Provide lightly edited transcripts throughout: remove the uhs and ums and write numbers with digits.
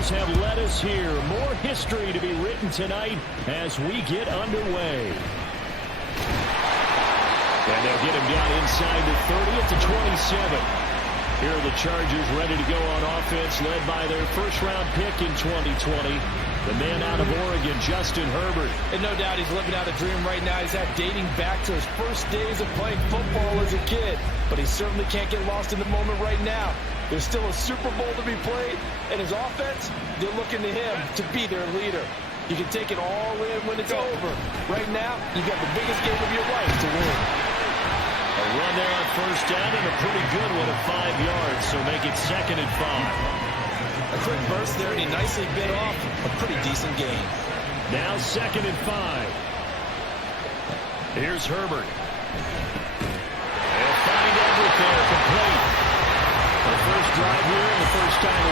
Have led us here. More history to be written tonight as we get underway. And they'll get him down inside the 30 at the 27. Here are the Chargers ready to go on offense, led by their first-round pick in 2020. The man out of Oregon, Justin Herbert. And no doubt he's living out a dream right now. He's had dating back to his first days of playing football as a kid. But he certainly can't get lost in the moment right now. There's still a Super Bowl to be played, and his offense, they're looking to him to be their leader. You can take it all in when it's over. Right now, you've got the biggest game of your life to win. A run there on first down and a pretty good one at 5 yards, so make it 2nd and 5. A quick burst there, and he nicely bit off a pretty decent gain. Now 2nd and 5. Here's Herbert. They'll find Everett there, complete. The first drive here and the first time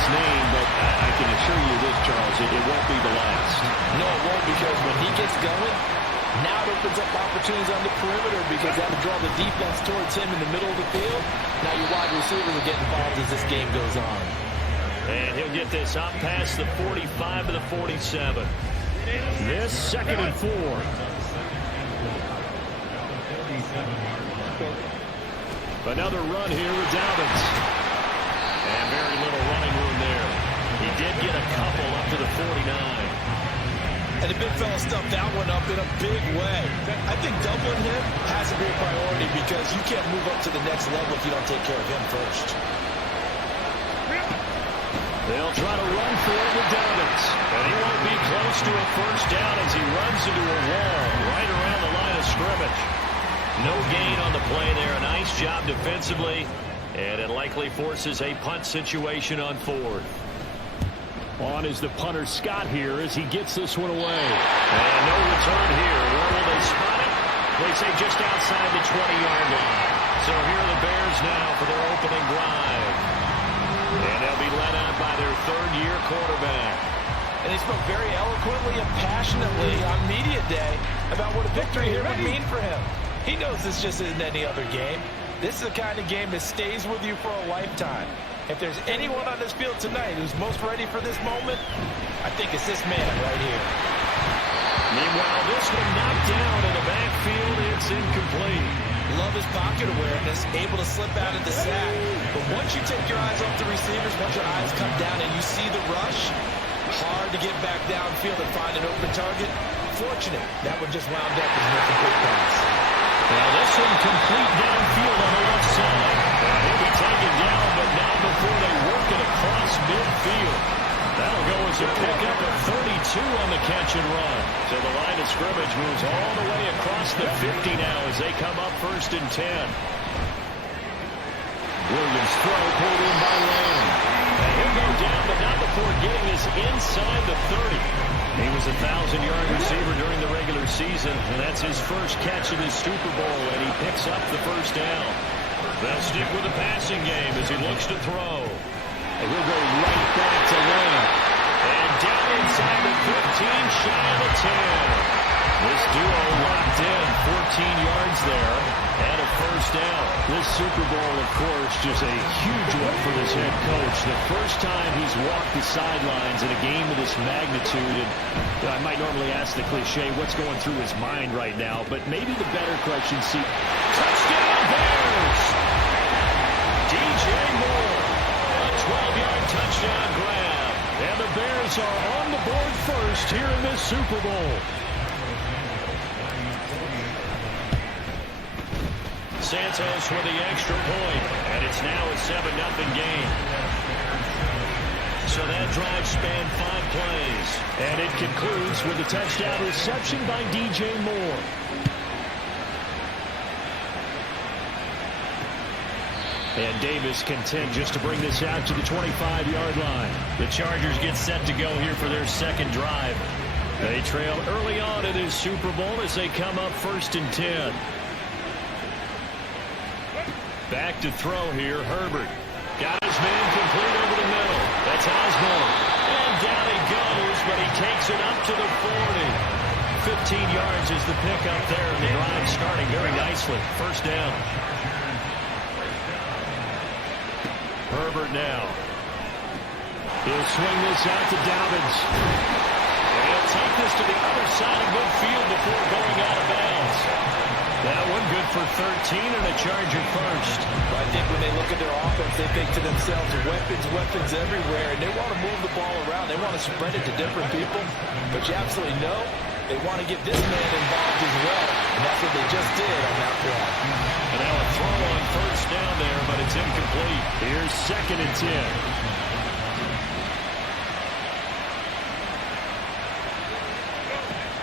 his name, but I can assure you this, Charles, it won't be the last. No, it won't, because when he gets going, now it opens up opportunities on the perimeter because that'll draw the defense towards him in the middle of the field. Now your wide receivers will get involved as this game goes on. And he'll get this up past the 45 to the 47. This 2nd and 4. Another run here with Dobbins. And very little running room there. He did get a couple up to the 49. And the big fella stuffed that one up in a big way. I think doubling him has to be a priority because you can't move up to the next level if you don't take care of him first. They'll try to run for it with Dobbins. And he won't be close to a first down as he runs into a wall right around the line of scrimmage. No gain on the play there. A nice job defensively. And it likely forces a punt situation on 4th. On is the punter Scott here as he gets this one away. And no return here. Where will they spot it? They say just outside the 20-yard line. So here are the Bears now for their opening drive. And they'll be led out by their 3rd-year quarterback. And he spoke very eloquently and passionately on media day about what a victory here would mean for him. He knows this just isn't any other game. This is the kind of game that stays with you for a lifetime. If there's anyone on this field tonight who's most ready for this moment, I think it's this man right here. Meanwhile, this one knocked down in the backfield. It's incomplete. Love his pocket awareness, able to slip out of the sack. But once you take your eyes off the receivers, once your eyes come down and you see the rush, hard to get back downfield and find an open target. Fortunate, that one just wound up as an incomplete pass. Now this one complete downfield on the left side. He'll be taken down, but not before they work it across midfield. That'll go as a pickup of 32 on the catch and run. So the line of scrimmage moves all the way across the 50 now as they come up 1st and 10. Williams throw pulled in by Lamb. And he'll go down, but not before getting this inside the 30. He was a 1,000-yard receiver during the regular season, and that's his first catch of this Super Bowl, and he picks up the first down. They'll stick with the passing game as he looks to throw. And he'll go right back to Lamb. And down inside the 15, shy of the 10. This duo locked in, 14 yards there, and a first down. This Super Bowl, of course, just a huge one for this head coach. The first time he's walked the sidelines in a game of this magnitude. And I might normally ask the cliche, what's going through his mind right now? But maybe the better question, see, touchdown Bears! DJ Moore, a 12-yard touchdown grab. And the Bears are on the board first here in this Super Bowl. Santos with the extra point, and it's now a 7-0 game. So that drive spanned 5 plays, and it concludes with a touchdown reception by DJ Moore. And Davis content just to bring this out to the 25-yard line. The Chargers get set to go here for their 2nd drive. They trail early on in this Super Bowl as they come up 1st and 10. Back to throw here, Herbert. Got his man complete over the middle. That's Osborne. And down he goes, but he takes it up to the 40. 15 yards is the pickup there, and the drive starting very nicely. First down. Herbert now. He'll swing this out to Dobbins. And he'll take this to the other side of midfield before going out of bounds. That one good for 13 and a Charger first. I think when they look at their offense, they think to themselves, weapons everywhere, and they want to move the ball around. They want to spread it to different people. But you absolutely know they want to get this man involved as well, and that's what they just did on that play. And now a throw on first down there, but it's incomplete. Here's 2nd and 10.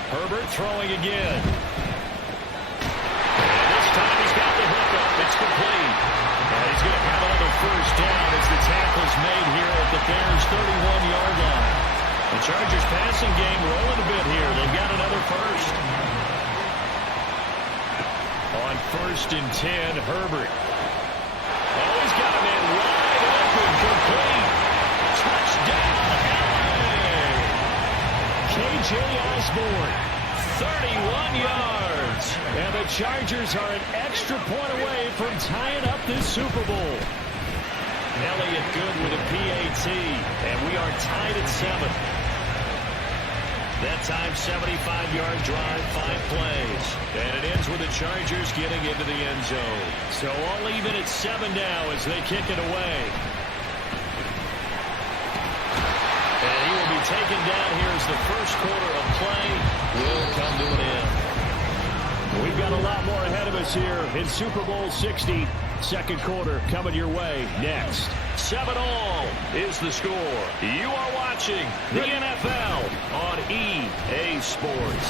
Herbert throwing again. And this time he's got the hookup. It's complete. And he's going to have another first down as the tackle's made here at the Bears' 31-yard line. The Chargers passing game rolling a bit here. They've got another first. On 1st and 10, Herbert. Oh, he's got a man wide open, complete. Touchdown, LA! K.J. Osborne, 31 yards. And the Chargers are an extra point away from tying up this Super Bowl. Elliott good with a PAT, and we are tied at 7. That time, 75-yard drive, 5 plays. And it ends with the Chargers getting into the end zone. So all even at 7 now as they kick it away. And he will be taken down here as the first quarter of play will come to an end. We've got a lot more ahead of us here in Super Bowl 60. Second quarter coming your way next. 7-all is the score. You are watching the NFL on EA Sports.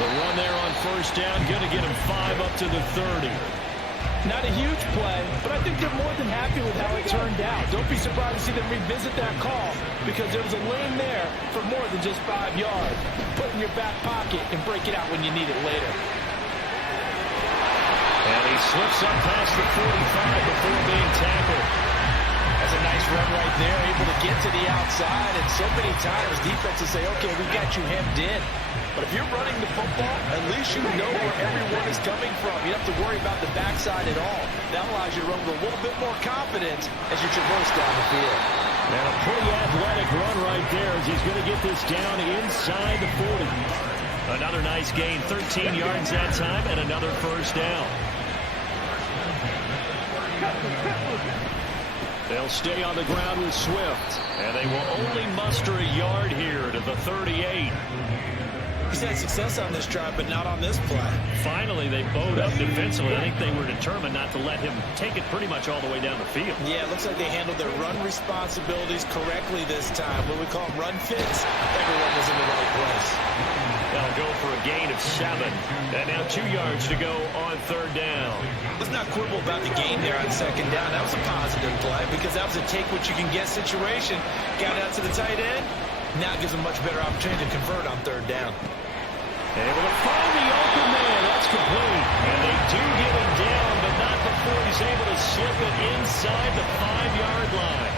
The run there on first down, going to get him 5 up to the 30. Not a huge play, but I think they're more than happy with how it turned out. Don't be surprised to see them revisit that call because there was a lane there for more than just 5 yards. Put it in your back pocket and break it out when you need it later. And he slips up past the 45 before being tackled. That's a nice run right there, able to get to the outside. And so many times defenses say, okay, we got you hemmed in. But if you're running the football, at least you know where everyone is coming from. You don't have to worry about the backside at all. That allows you to run with a little bit more confidence as you traverse down the field. And a pretty athletic run right there as he's going to get this down inside the 40. Another nice gain, 13 yards that time, and another first down. They'll stay on the ground with Swift, and they will only muster a yard here to the 38. He's had success on this drive, but not on this play. Finally, they bowed up defensively. I think they were determined not to let him take it pretty much all the way down the field. Yeah, it looks like they handled their run responsibilities correctly this time. What we call them run fits, everyone was in the right place. They'll go for a gain of 7. And now 2 yards to go on third down. Let's not quibble about the gain there on second down. That was a positive play because that was a take-what-you-can-get situation. Got out to the tight end. Now it gives them a much better opportunity to convert on third down. Able to find the open man. That's complete. And they do get him down, but not before he's able to slip it inside the 5-yard line.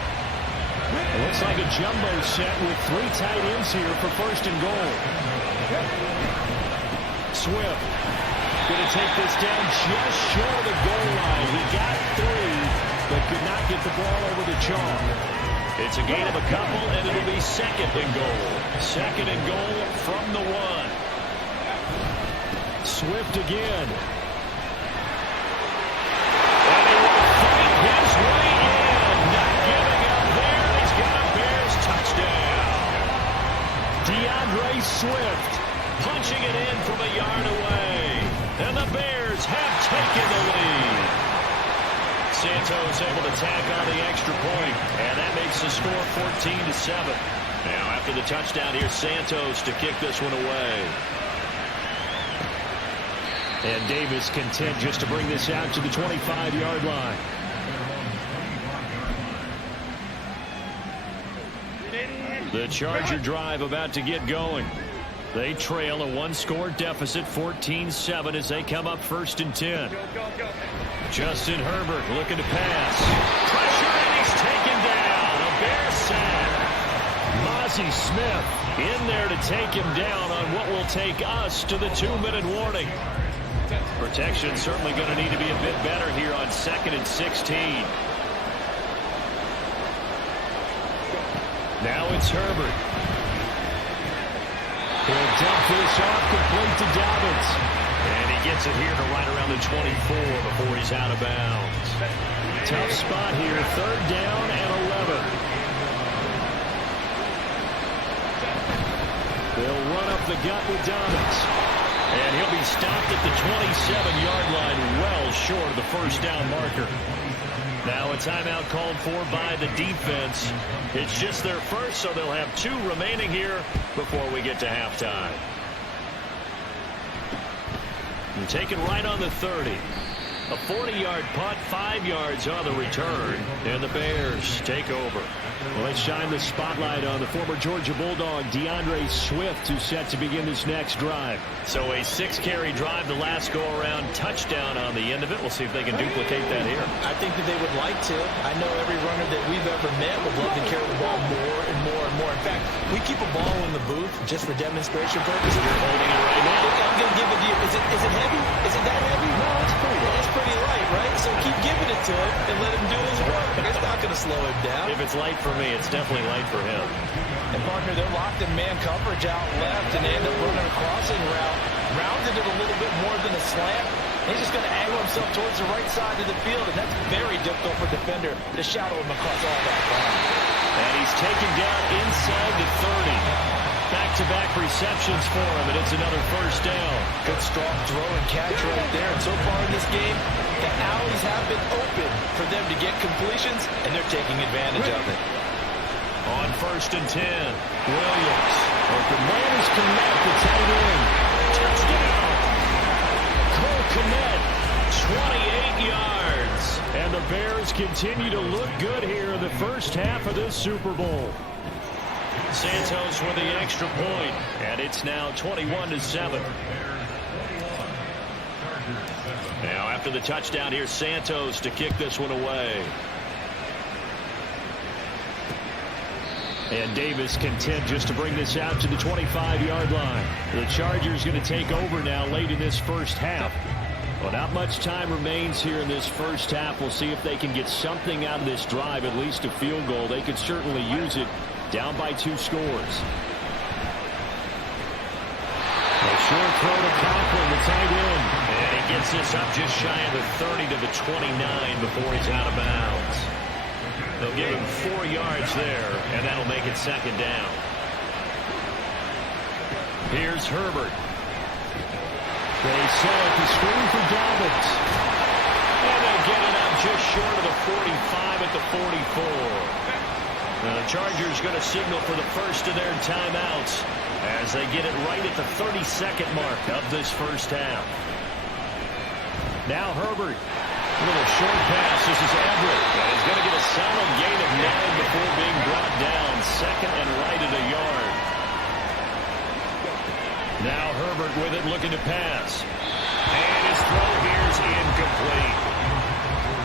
It looks like a jumbo set with 3 tight ends here for first and goal. Swift going to take this down just short of the goal line. He got 3, but could not get the ball over the chalk. It's a gain of a couple, and it'll be second and goal. Second and goal from the 1. Swift again. And he will fight his way in. Not giving up there. He's got a Bears touchdown. DeAndre Swift punching it in from a yard away. And the Bears have taken the lead. Santos able to tack on the extra point, and that makes the score 14-7. Now after the touchdown, here's Santos to kick this one away. And Davis content just to bring this out to the 25-yard line. The Charger drive about to get going. They trail a 1-score deficit, 14-7, as they come up first and 10. Justin Herbert looking to pass. Pressure, and he's taken down. A Bear sack. Mozzie Smith in there to take him down on what will take us to the 2-minute warning. Protection certainly going to need to be a bit better here on 2nd and 16. Now it's Herbert. He'll dump this off complete to Dobbins. And he gets it here to right around the 24 before he's out of bounds. Tough spot here, 3rd down and 11. They'll run up the gut with Dobbins. And he'll be stopped at the 27-yard line, well short of the first down marker. Now a timeout called for by the defense. It's just their first, so they'll have 2 remaining here before we get to halftime. And take it right on the 30. A 40-yard punt, 5 yards on the return, and the Bears take over. Well, let's shine the spotlight on the former Georgia Bulldog, DeAndre Swift, who's set to begin this next drive. So a 6-carry drive the last go-around, touchdown on the end of it. We'll see if they can duplicate that here. I think that they would like to. I know every runner that we've ever met would love to carry the ball more and more and more. In fact, we keep a ball in the booth just for demonstration purposes. You're holding it right now. I'm going to give it to you. Is it heavy? Is it that heavy? No, it's pretty light. It's pretty light, right? So keep giving it to him and let him do his work. It's not going to slow him down. If it's light for me, it's definitely light for him. And, partner, they're locked in man coverage out left, and they end up running a crossing route. Rounded it a little bit more than a slant. He's just going to angle himself towards the right side of the field, and that's very difficult for a defender to shadow him across all that ground. And he's taken down inside the 30. Back-to-back receptions for him, and it's another first down. Good strong throw and catch right there. And so far in this game, the alleys have been open for them to get completions, and they're taking advantage of it. On 1st and 10, Williams. Open man is Kmet, the tight end. Touchdown! Cole Kmet, 28 yards. And the Bears continue to look good here in the first half of this Super Bowl. Santos with the extra point, and it's now 21-7. Now after the touchdown, here's Santos to kick this one away. And Davis content just to bring this out to the 25-yard line. The Chargers going to take over now late in this first half. Well, not much time remains here in this first half. We'll see if they can get something out of this drive, at least a field goal. They could certainly use it. Down by 2 scores. A short throw to Conklin, the tight end. And he gets this up just shy of the 30 to the 29 before he's out of bounds. They'll give him 4 yards there, and that'll make it 2nd down. Here's Herbert. They set up the screen for Dobbins. And they'll get it up just short of the 45 at the 44. Now the Chargers going to signal for the first of their timeouts as they get it right at the 32nd mark of this first half. Now Herbert. A little short pass. This is Everett. And he's going to get a solid gain of 9 before being brought down. 2nd and right at a yard. Now Herbert with it, looking to pass. And his throw here is incomplete.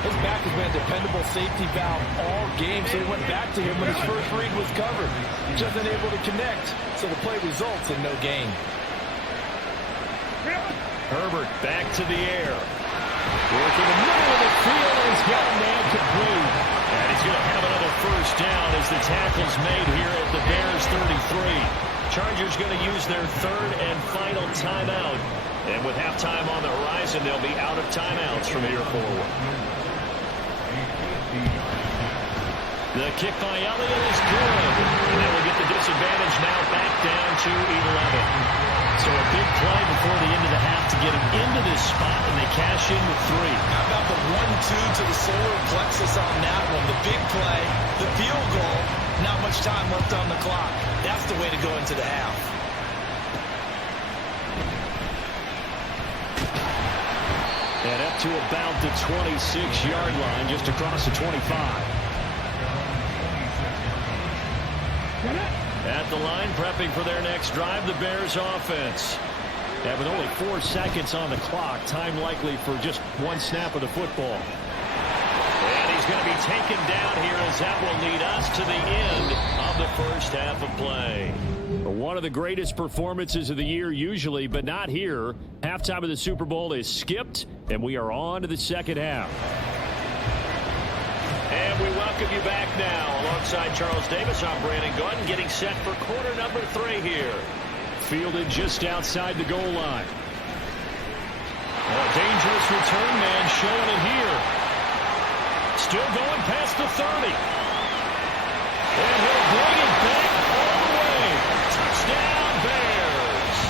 His back has been a dependable safety valve all game, so he went back to him when his first read was covered. Just unable to connect, so the play results in no gain. Herbert back to the air. Working the middle of the field, and he's got a man complete. And he's going to have another first down as the tackle's made here at the Bears 33. Chargers going to use their 3rd and final timeout. And with halftime on the horizon, they'll be out of timeouts from here forward. The kick by Elliott is good. And that will get the disadvantage now back down to 11. So a big play before the end of the half to get him into this spot, and they cash in with 3. How about the 1-2 to the solar plexus on that one? The big play, the field goal, not much time left on the clock. That's the way to go into the half. And up to about the 26-yard line, just across the 25. At the line, prepping for their next drive, the Bears offense. And with only 4 seconds on the clock, time likely for just 1 snap of the football. And he's going to be taken down here as that will lead us to the end of the first half of play. One of the greatest performances of the year usually, but not here. Halftime of the Super Bowl is skipped, and we are on to the second half. And we welcome you back now. Alongside Charles Davis, I'm Brandon Gunn, getting set for quarter number 3 here. Fielded just outside the goal line. A dangerous return man showing it here. Still going past the 30. And he'll bring it back all the way. Touchdown, Bears.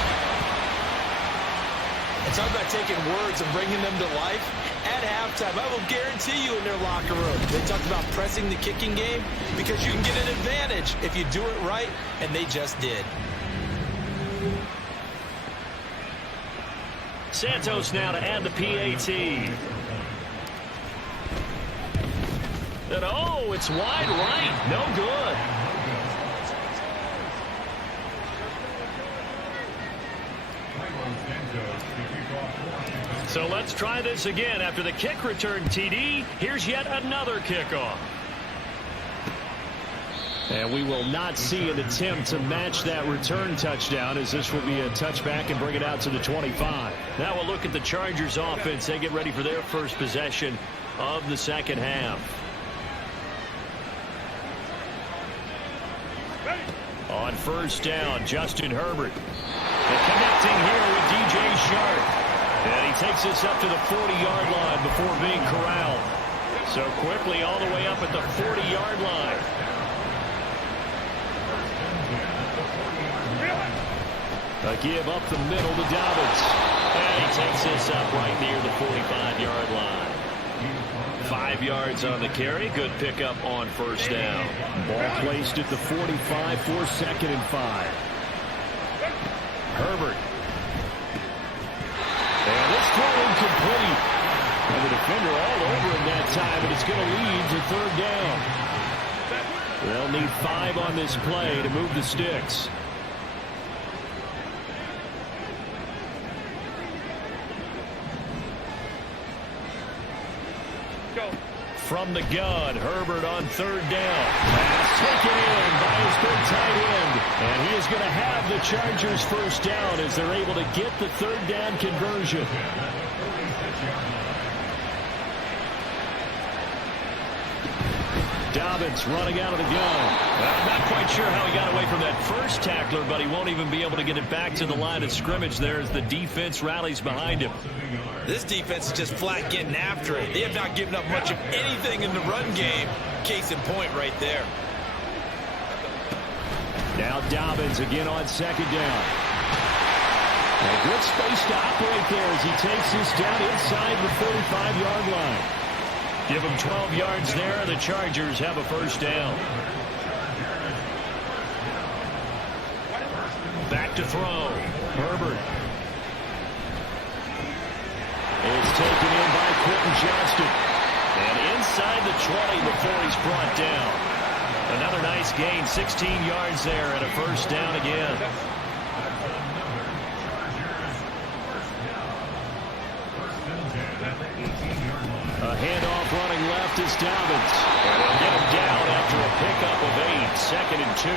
It's all about taking words and bringing them to life. At halftime, I will guarantee you in their locker room, they talked about pressing the kicking game because you can get an advantage if you do it right, and they just did. Santos now to add the PAT. And oh, it's wide right. No good. So let's try this again. After the kick return TD, here's yet another kickoff. And we will not see an attempt to match that return touchdown, as this will be a touchback and bring it out to the 25. Now we'll look at the Chargers offense. They get ready for their first possession of the second half. On first down, Justin Herbert. And connecting here with DJ Shark. And he takes this up to the 40-yard line before being corralled. So quickly all the way up at the 40-yard line. A give up the middle to Dobbins. And he takes this up right near the 45-yard line. 5 yards on the carry. Good pickup on first down. Ball placed at the 45 for 2nd and 5. Herbert. And this throw incomplete. And the defender all over him that time, and it's going to lead to 3rd down. They'll need 5 on this play to move the sticks. From the gun, Herbert on 3rd down. Pass taken in by his big tight end. And he is going to have the Chargers first down as they're able to get the 3rd down conversion. Dobbins running out of the gun. I'm not quite sure how he got away from that first tackler, but he won't even be able to get it back to the line of scrimmage there as the defense rallies behind him. This defense is just flat getting after it. They have not given up much of anything in the run game. Case in point right there. Now Dobbins again on 2nd down. A good space to operate there as he takes this down inside the 45-yard line. Give him 12 yards there. The Chargers have a first down. Back to throw. Herbert. It's taken in by Quentin Johnston. And inside the 20 before he's brought down. Another nice gain, 16 yards there and a first down again. A handoff running left is Dobbins. And they'll get him down after a pickup of 8, 2nd and 2.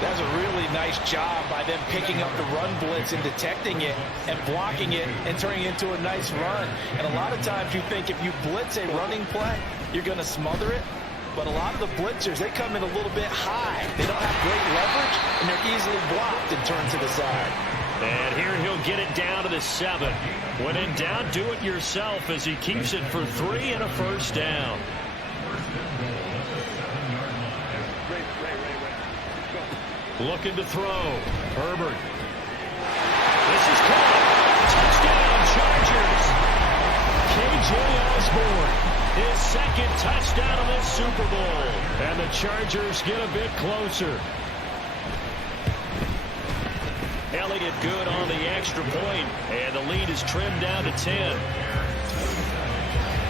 That's a really nice job by them picking up the run blitz and detecting it and blocking it and turning it into a nice run. And a lot of times you think if you blitz a running play, you're going to smother it. But a lot of the blitzers, they come in a little bit high. They don't have great leverage, and they're easily blocked and turned to the side. And here he'll get it down to the 7. When in doubt, do it yourself as he keeps it for 3 and a first down. Looking to throw. Herbert. This is caught. Touchdown, Chargers. KJ Osborne, his 2nd touchdown of this Super Bowl. And the Chargers get a bit closer. Elliott good on the extra point, and the lead is trimmed down to 10.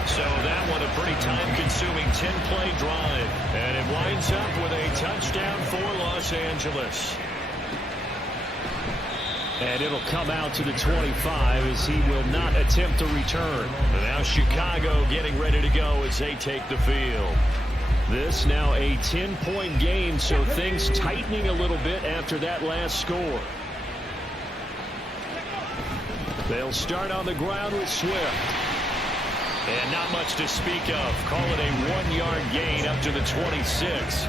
So that one a pretty time-consuming 10-play drive. And it winds up with a touchdown for Los Angeles. And it'll come out to the 25 as he will not attempt to return. And now Chicago getting ready to go as they take the field. This now a 10-point game, so things tightening a little bit after that last score. They'll start on the ground with Swift. And not much to speak of. Call it a 1-yard gain up to the 26.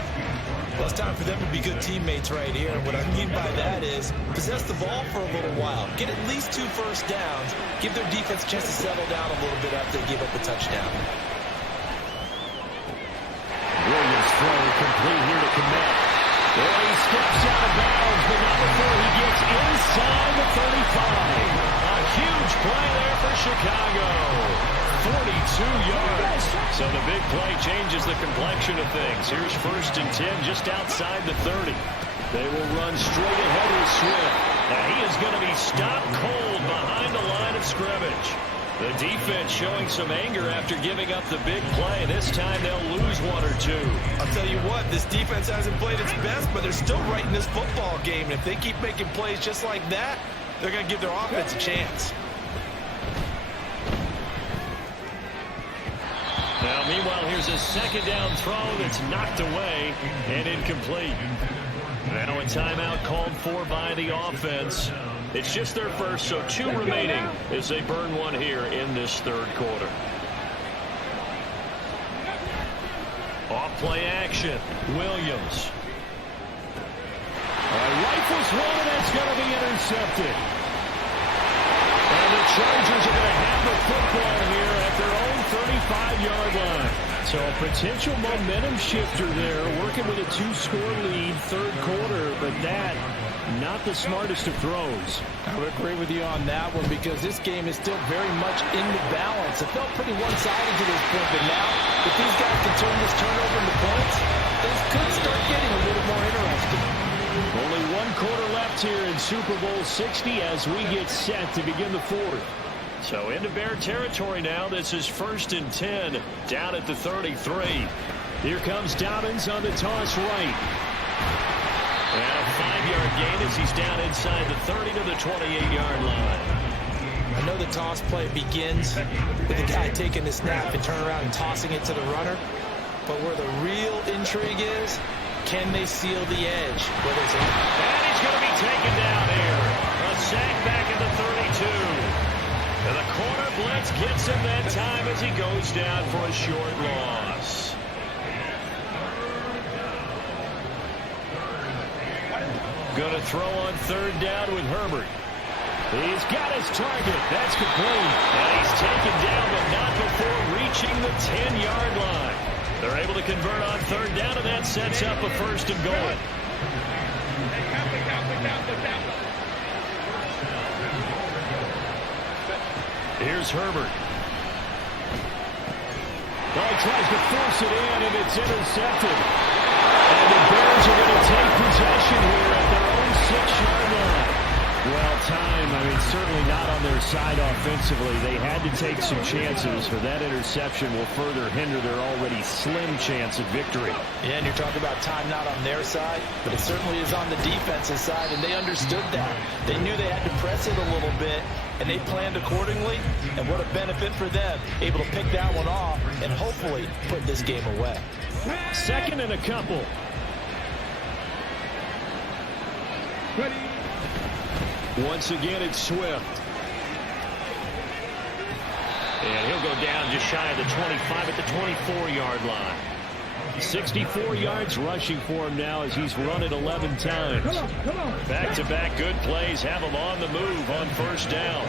Well, it's time for them to be good teammates right here. And what I mean by that is possess the ball for a little while. Get at least 2 first downs. Give their defense a chance to settle down a little bit after they give up the touchdown. Williams throw complete here to Kmet. Well, he steps out of bounds, but not before he gets inside the 35. A huge play there for Chicago. 42 yards. So the big play changes the complexion of things. Here's 1st and 10 just outside the 30. They will run straight ahead with Swift. Now he is going to be stopped cold behind the line of scrimmage. The defense showing some anger after giving up the big play. This time they'll lose 1 or 2. I'll tell you what, this defense hasn't played its best, but they're still right in this football game. And if they keep making plays just like that, they're going to give their offense a chance. Now, meanwhile, here's a 2nd down throw that's knocked away and incomplete. Now a timeout called for by the offense. It's just their first, so 2 remaining as they burn 1 here in this 3rd quarter. Off play action. Williams. A lifeless one, and it's going to be intercepted. And the Chargers are going to have the football here at their own 35-yard line. So a potential momentum shifter there, working with a 2-score lead, 3rd quarter, but that, not the smartest of throws. I would agree with you on that one because this game is still very much in the balance. It felt pretty one-sided to this point, but now, if these guys can turn this turnover into points, things could start getting a little more interesting. Only 1 quarter left here in Super Bowl 60 as we get set to begin the 4th. So into Bear territory now. This is 1st and 10 down at the 33. Here comes Dobbins on the toss right. And a 5-yard gain as he's down inside the 30 to the 28-yard line. I know the toss play begins with the guy taking the snap and turning around and tossing it to the runner. But where the real intrigue is, can they seal the edge? And he's going to be taken down here. A sack back at the 32. And the corner blitz gets him that time as he goes down for a short loss. Going to throw on 3rd down with Herbert. He's got his target. That's complete. And he's taken down, but not before reaching the 10-yard line. They're able to convert on 3rd down, and that sets up a 1st and goal. Here's Herbert. Ball tries to force it in, and it's intercepted. And the Bears are going to take possession here at their own 6-yard line. Well, certainly not on their side offensively. They had to take some chances, or that interception will further hinder their already slim chance of victory. Yeah, and you're talking about time not on their side, but it certainly is on the defensive side, and they understood that. They knew they had to press it a little bit, and they planned accordingly, and what a benefit for them, able to pick that one off and hopefully put this game away. 2nd and a couple. Ready. Once again, it's Swift. And he'll go down just shy of the 25 at the 24-yard line. 64 yards rushing for him now as he's run it 11 times. Back-to-back good plays have him on the move on 1st down.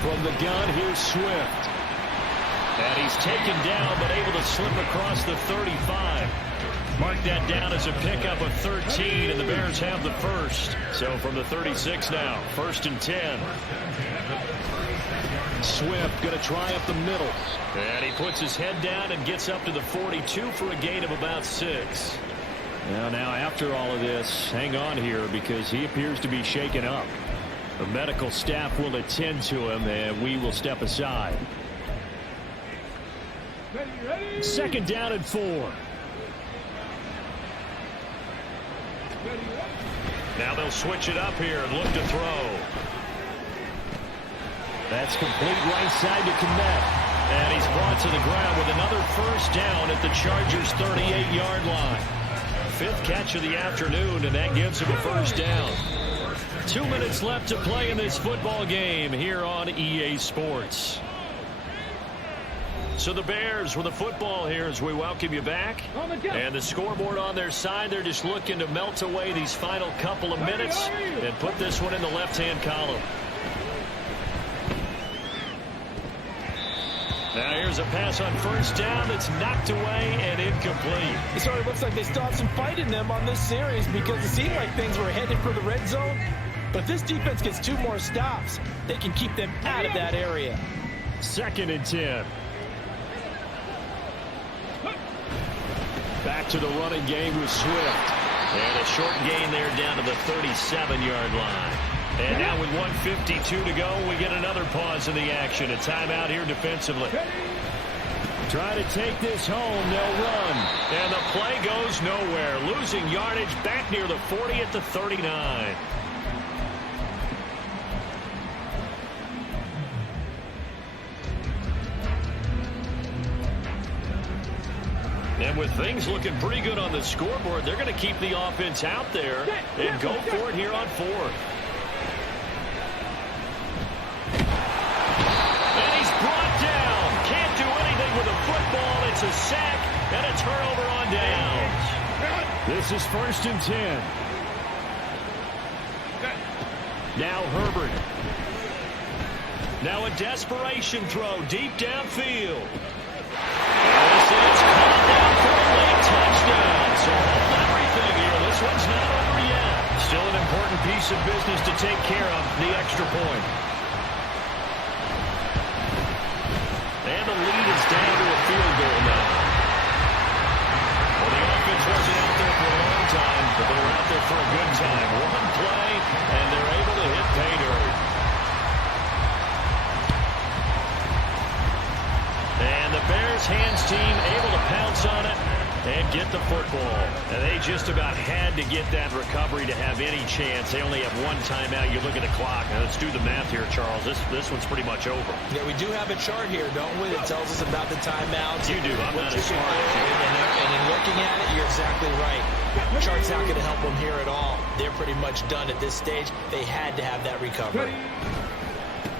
From the gun, here's Swift. And he's taken down, but able to slip across the 35. Mark that down as a pickup of 13, and the Bears have the first. So from the 36 now, 1st and 10. Swift going to try up the middle. And he puts his head down and gets up to the 42 for a gain of about 6. Now after all of this, hang on here because he appears to be shaken up. The medical staff will attend to him, and we will step aside. Ready. 2nd down and 4. Now they'll switch it up here and look to throw. That's complete right side to Kmet. And he's brought to the ground with another 1st down at the Chargers' 38-yard line. 5th catch of the afternoon, and that gives him a 1st down. 2 minutes left to play in this football game here on EA Sports. So the Bears with the football here as we welcome you back. And the scoreboard on their side, they're just looking to melt away these final couple of minutes and put this one in the left-hand column. Now here's a pass on first down that's knocked away and incomplete. It sort of looks like they still have some fight in them on this series because it seemed like things were headed for the red zone. But if this defense gets 2 more stops, they can keep them out of that area. 2nd and 10. Back to the running game with Swift. And a short gain there down to the 37-yard line. And now with 1:52 to go, we get another pause in the action. A timeout here defensively. Try to take this home. They'll run. And the play goes nowhere. Losing yardage back near the 40 at the 39. And with things looking pretty good on the scoreboard, they're going to keep the offense out there and go for it here on 4th. And he's brought down. Can't do anything with a football. It's a sack and a turnover on downs. This is 1st and 10. Now Herbert. Now a desperation throw deep downfield. It's called down for a late touchdown. So hold everything here. This one's not over yet. Still an important piece of business to take care of, the extra point. And the lead is down to a field goal now. Well, the offense wasn't out there for a long time, but they were out there for a good time. One play, and they're able to hit pay dirt. And the Bears hands team able to pounce on it and get the football. And they just about had to get that recovery to have any chance. They only have one timeout. You look at the clock. Now let's do the math here, Charles. This one's pretty much over. Yeah, we do have a chart here, don't we? It tells us about the timeouts. You do. I'm not as smart as you. And in looking at it, you're exactly right. The chart's not going to help them here at all. They're pretty much done at this stage. They had to have that recovery.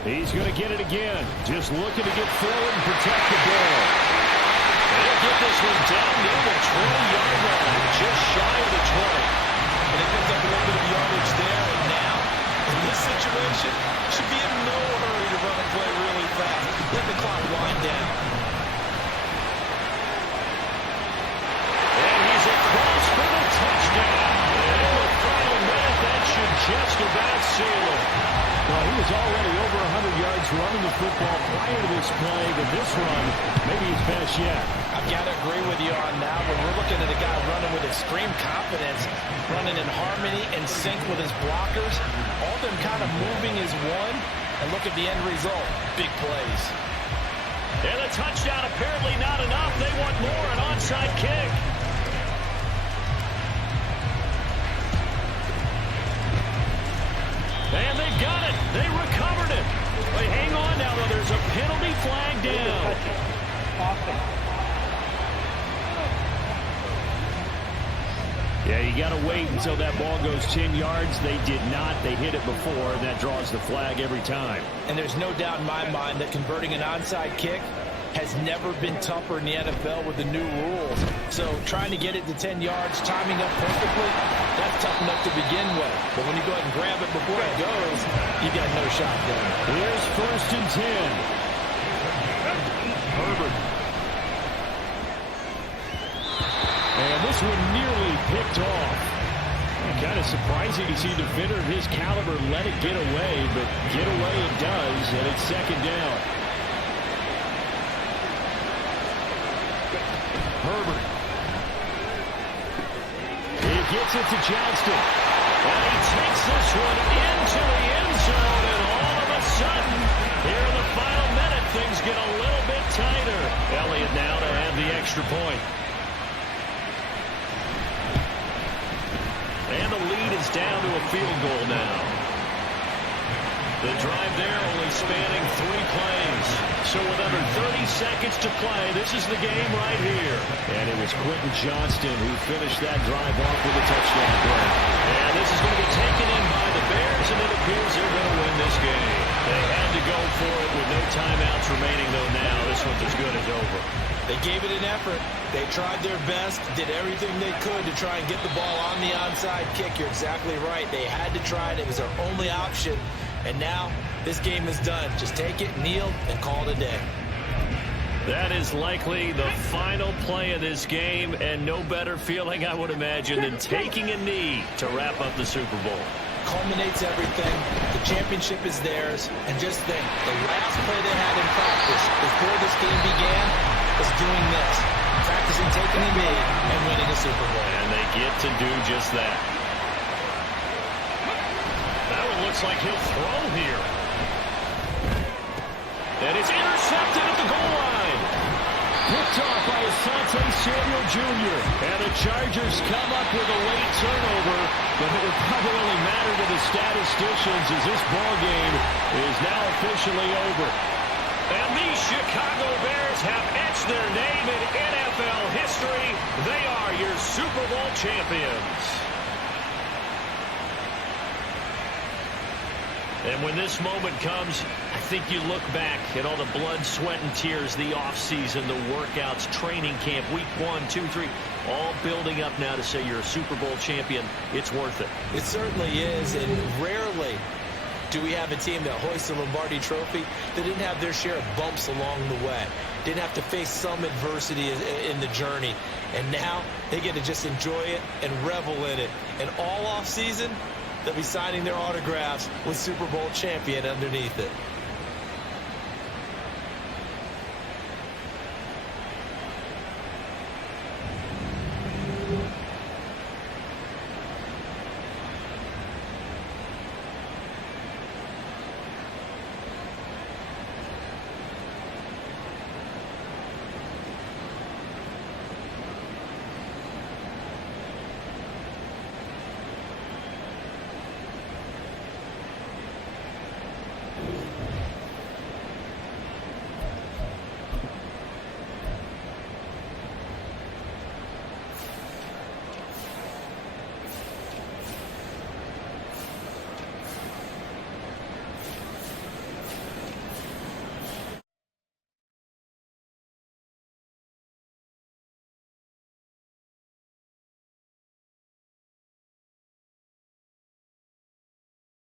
He's going to get it again. Just looking to get forward and protect the ball. They'll get this one down near the 20-yard line, just shy of the 20. And it picks up a little bit of yardage there. And now, in this situation, should be in no hurry to run a play really fast. Let the clock wind down. And he's across for the touchdown. And in the final minute, that should just about seal it. Well, he was already over 100 yards running the football prior to this play, but this run may be his best yet. I've got to agree with you on that. When we're looking at a guy running with extreme confidence, running in harmony and sync with his blockers, all of them kind of moving as one, and look at the end result. Big plays. And the touchdown apparently not enough. They want more, an onside kick. And they got it. They recovered it. But hang on now, though. There's a penalty flag down. Yeah, you got to wait until that ball goes 10 yards. They did not. They hit it before, and that draws the flag every time. And there's no doubt in my mind that converting an onside kick has never been tougher in the NFL with the new rules. So trying to get it to 10 yards, timing up perfectly, that's tough enough to begin with. But when you go ahead and grab it before it goes, you got no shot there. Here's 1st and 10. Herbert. And this one nearly picked off. Kind of surprising to see a defender of his caliber let it get away, but get away it does, and it's 2nd down. Herbert. He gets it to Johnston. And he takes this one into the end zone, and all of a sudden, here in the final minute, things get a little bit tighter. Elliott now to have the extra point. And the lead is down to a field goal now. The drive there only spanning 3 plays. So with under 30 seconds to play, this is the game right here. And it was Quentin Johnston who finished that drive off with a touchdown play. And this is going to be taken in by the Bears, and it'll appears they're going to win this game. They had to go for it with no timeouts remaining, though. Now this one's as good as over. They gave it an effort. They tried their best, did everything they could to try and get the ball on the onside kick. You're exactly right. They had to try it. It was their only option. And now this game is done. Just take it, kneel, and call it a day. That is likely the final play of this game, and no better feeling, I would imagine, than taking a knee to wrap up the Super Bowl. Culminates everything. The championship is theirs. And just think, the last play they had in practice before this game began was doing this, practicing taking a knee and winning a Super Bowl. And they get to do just that. That one looks like he'll throw here. And it's intercepted at the goal line. Picked off by Asante Samuel Jr. And the Chargers come up with a late turnover, but it will probably only matter to the statisticians as this ball game is now officially over. And the Chicago Bears have etched their name in NFL history. They are your Super Bowl champions. And when this moment comes, I think you look back at all the blood, sweat, and tears, the offseason, the workouts, training camp, week 1, 2, 3, all building up now to say you're a Super Bowl champion. It's worth it. It certainly is, and rarely do we have a team that hoists the Lombardi Trophy that didn't have their share of bumps along the way, didn't have to face some adversity in the journey, and now they get to just enjoy it and revel in it. And all offseason, they'll be signing their autographs with Super Bowl champion underneath it.